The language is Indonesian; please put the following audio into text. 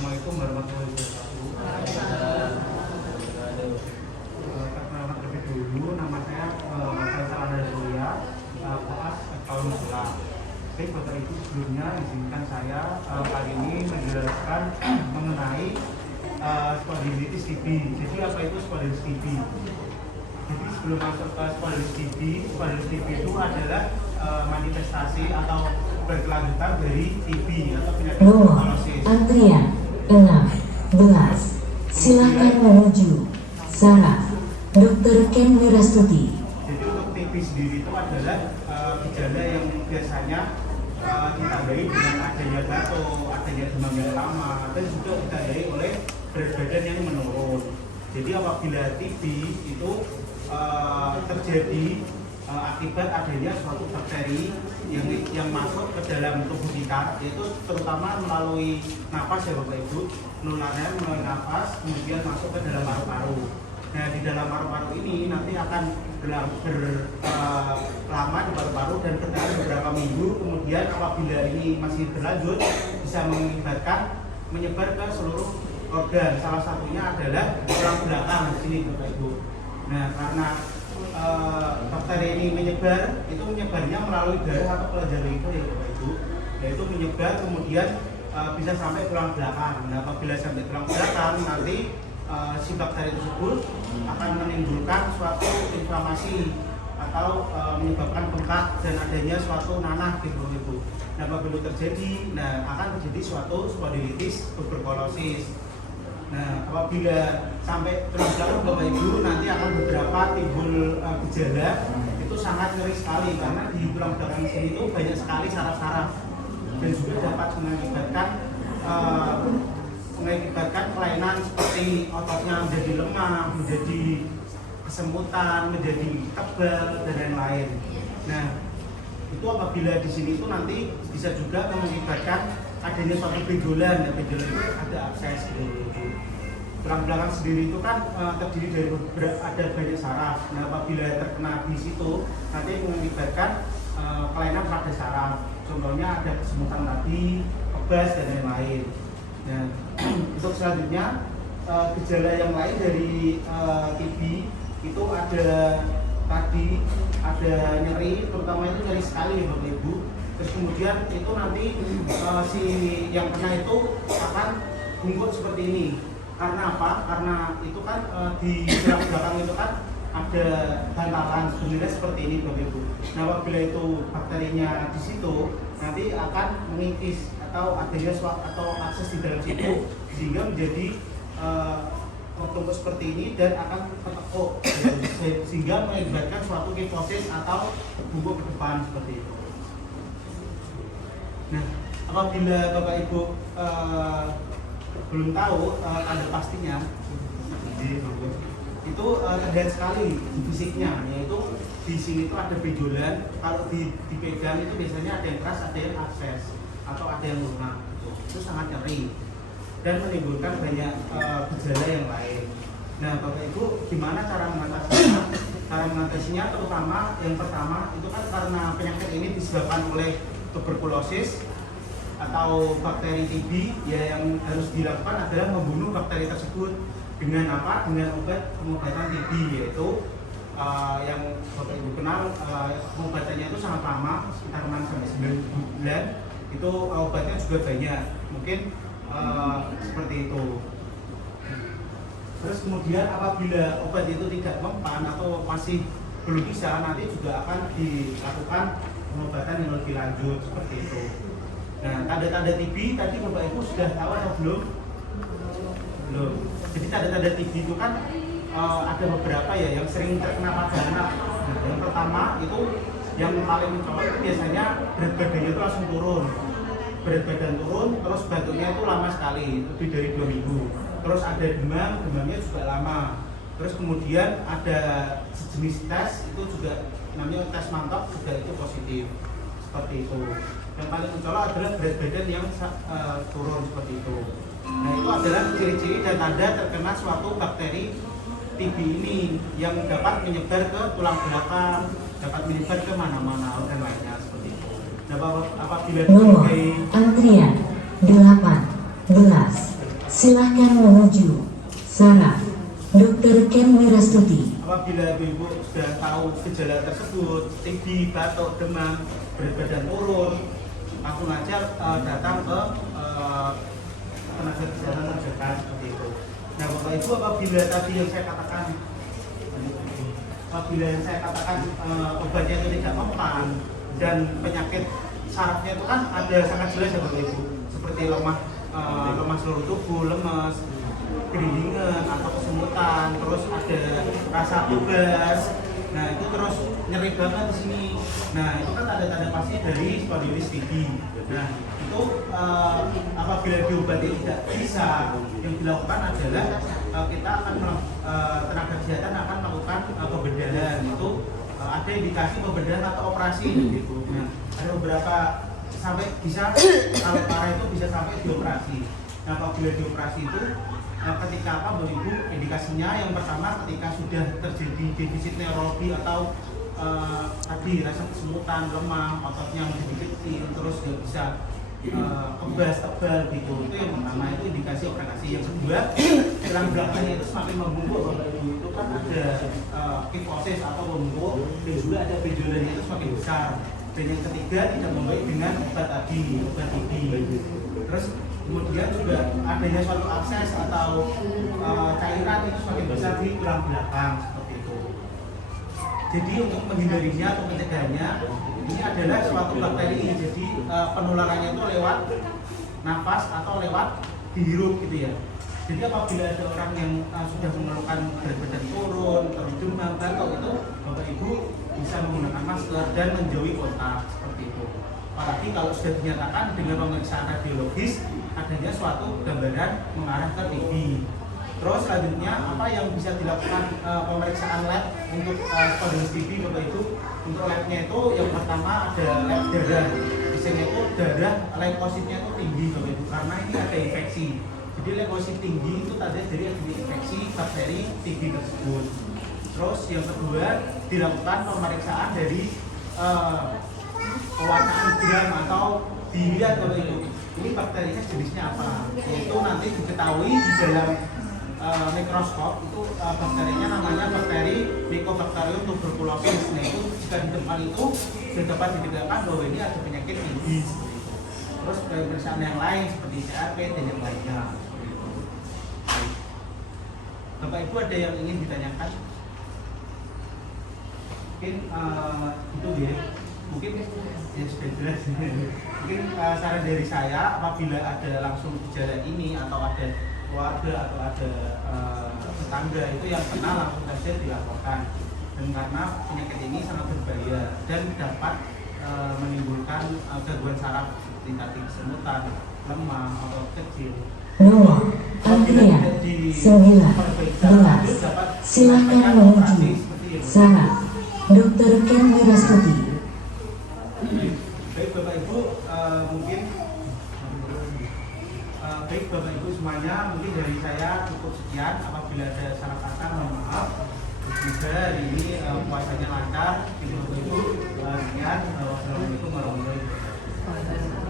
Assalamualaikum warahmatullahi wabarakatuh. Perkenalkan terlebih dulu, nama saya Faisal Andazoya, koas tahun 11. Oke, Bapak Ibu, sebelumnya izinkan saya kali ini menjelaskan mengenai spondylitis TB. Jadi apa itu spondylitis TB? Jadi sebelum masuk ke spondylitis TB itu adalah manifestasi atau berkelanjutan dari TB atau penyakit tuberkulosis. Antrian 16. Silakan menuju Saraf Dr. Ken Wirastuti. Jadi untuk TB sendiri itu adalah gejala yang biasanya ditandai dengan adanya batuk, adanya demam yang lama, dan juga ditandai oleh berat badan yang menurun. Jadi apabila TB itu terjadi akibat adanya suatu bakteri yang masuk ke dalam tubuh kita, yaitu terutama melalui napas ya Bapak Ibu, menularnya melalui napas, kemudian masuk ke dalam paru-paru. Nah, di dalam paru-paru ini nanti akan berlama di paru-paru dan bertahan beberapa minggu. Kemudian apabila ini masih berlanjut, bisa menyebar ke seluruh organ. Salah satunya adalah tulang belakang di sini Bapak Ibu. Nah, karena bakteri ini menyebarnya melalui darah atau kelenjar liver ya Bapak Ibu. Yaitu menyebar kemudian bisa sampai tulang belakang. Nah, apabila sampai tulang belakang nanti si bakteri tersebut akan menimbulkan suatu inflamasi atau menyebabkan bengkak dan adanya suatu nanah di Ibu. Nah, apabila terjadi, akan terjadi suatu spondylitis tuberkulosis. Nah, apabila sampai tulang belakang Bapak Ibu nanti akan beberapa timbul gejala itu sangat nyeri sekali karena di tulang belakang sini itu banyak sekali saraf-saraf dan juga dapat mengakibatkan kelainan seperti ototnya menjadi lemah, menjadi kesemutan, menjadi tebal dan lain-lain. Nah, itu apabila di sini itu nanti bisa juga mengakibatkan adanya suatu benjolan. Nah, benjolan itu ada abses gitu. Tulang belakang sendiri itu kan terdiri dari ada banyak saraf. Nah, apabila terkena di situ nanti mengakibatkan kelainan pada saraf. Contohnya ada kesemutan tadi, kebas dan lain-lain. Nah, untuk selanjutnya gejala yang lain dari TB itu ada nyeri, terutama itu nyeri sekali Bapak Ibu. Terus kemudian itu nanti si yang kena itu akan bungkuk seperti ini. Karena apa? Karena itu kan di tulang belakang itu kan ada bantalan sebenarnya seperti ini Bapak Ibu. Nah, apabila itu bakterinya di situ nanti akan mengikis atau adanya atau akses di dalam situ sehingga menjadi tertumpuk seperti ini dan akan ketekuk sehingga mengakibatkan suatu kifosis atau bungkuk ke depan seperti itu. Nah, apabila Bapak Ibu belum tahu tanda pastinya, itu terlihat sekali di fisiknya, yaitu di sini itu ada benjolan. Kalau dipegang itu biasanya ada yang keras, ada yang abses atau ada yang lunak. Itu sangat nyeri dan menimbulkan banyak gejala yang lain. Nah, Bapak Ibu, gimana cara mengatasinya? Cara mengatasinya terutama yang pertama itu kan karena penyakit ini disebabkan oleh tuberkulosis atau bakteri TB, ya yang harus dilakukan adalah membunuh bakteri tersebut dengan apa? Dengan pengobatan TB, yaitu yang Bapak Ibu kenal pengobatannya itu sangat lama, sekitar 6-9 bulan. Itu obatnya juga banyak, mungkin seperti itu. Terus kemudian apabila obat itu tidak mempan atau masih belum bisa, nanti juga akan dilakukan pengobatan yang lebih lanjut seperti itu. Nah, tanda-tanda TB tadi Bapak Ibu sudah tahu atau belum? Belum. Jadi tanda-tanda TB itu kan ada beberapa ya yang sering terkena pada anak. Nah, yang pertama itu yang paling mencolok itu biasanya berat badannya itu langsung turun. Berat badan turun, terus batuknya itu lama sekali, lebih dari 2 minggu. Terus ada demamnya juga lama. Terus kemudian ada sejenis tes itu juga namanya tes mantap juga itu positif. Seperti itu. Yang paling mencolok adalah berat badan yang turun seperti itu. Nah, itu adalah ciri-ciri dan tanda terkena suatu bakteri TB ini yang dapat menyebar ke tulang belakang, dapat menyebar ke mana-mana organ lainnya seperti itu. Nah, apabila nomor antrian 18. silakan menuju saraf Dr. Ken Wirastuti. Apabila ibu sudah tahu gejala tersebut, TB, batuk, demam, berat badan turun, langsung aja datang ke tenaga kesehatan terdekat seperti itu. Nah, Bapak Ibu, apabila tadi yang saya katakan, obatnya itu tidak mempan dan penyakit sarafnya itu kan ada sangat jelas ya Bapak Ibu, seperti lemah seluruh tubuh, lemas, keringin atau kesemutan, terus ada rasa bebas. Nah, itu terus nyeri banget di sini. Nah, itu kan tanda-tanda pasti dari spondylitis TB. Nah, itu apabila diobati tidak bisa, yang dilakukan adalah kita akan tenaga kesehatan akan melakukan pembedahan. Itu ada indikasi pembedahan atau operasi gitu. Nah, ada beberapa sampai bisa kalau parah itu bisa sampai dioperasi. Nah, apabila dioperasi itu ketika apa Bu Ibu, indikasinya yang pertama ketika sudah terjadi defisit neurologi atau tadi rasa kesemutan, lemah, ototnya menjadi kecil, terus dia bisa kebas, tebal gitu. Itu yang pertama, itu indikasi operasi. Yang kedua, tulang belakangnya itu semakin membungkuk Bapak Ibu, itu kan ada kifosis atau membungkuk, dan juga ada benjolannya itu semakin besar. Dan yang ketiga, tidak membaik dengan obat tadi, obat TB. Terus kemudian juga adanya suatu akses atau cairan itu semakin besar di tulang belakang seperti itu. Jadi untuk menghindarinya atau mencegahannya, ini adalah suatu bakteri. Jadi penularannya itu lewat nafas atau lewat dihirup gitu ya. Jadi apabila ada orang yang sudah mengeluhkan berat badan turun, terus demam, batuk, itu Bapak Ibu bisa menggunakan masker dan menjauhi kontak seperti itu. Apalagi kalau sudah dinyatakan dengan pemeriksaan radiologis adanya suatu gambaran mengarah ke TB. Terus selanjutnya apa yang bisa dilakukan pemeriksaan lab untuk spondylitis TB Bapak Ibu? Untuk labnya itu yang pertama ada lab darah. Biasanya itu darah leukositnya itu tinggi Bapak Ibu karena ini ada infeksi. Jadi leukosit tinggi itu tanda dari adanya infeksi bakteri TB tersebut. Terus yang kedua dilakukan pemeriksaan dari pewarnaan gram atau dilihat Bapak Ibu. Ini bakterinya jenisnya apa? Itu nanti diketahui di dalam mikroskop. Itu bakterinya namanya bakteri Mycobacterium tuberculosis. Nah, itu jika di depan itu sudah dapat dibedakan bahwa ini ada penyakit TB. Terus pemeriksaan yang lain seperti CRP dan yang lainnya. Bapak Ibu ada yang ingin ditanyakan? Mungkin itu ya. Mungkin ya sudah jelas. Mungkin saran dari saya, apabila ada langsung gejala ini atau ada keluarga atau ada tetangga itu yang kena, langsung saja dilaporkan. Dan karena penyakit ini sangat berbahaya dan dapat menimbulkan gangguan saraf seperti tadi kesemutan, lemah, atau kecil. Nomor antrian 19. Silakan menuju saraf Dr. Ken Wirastuti. Baik Bapak Ibu, mungkin baik Bapak Ibu semuanya, mungkin dari saya cukup sekian. Apabila ada salah kata, mohon maaf. Semoga hari ini puasanya lancar. Bapak Ibu, sekian. Wassalamualaikum warahmatullahi wabarakatuh.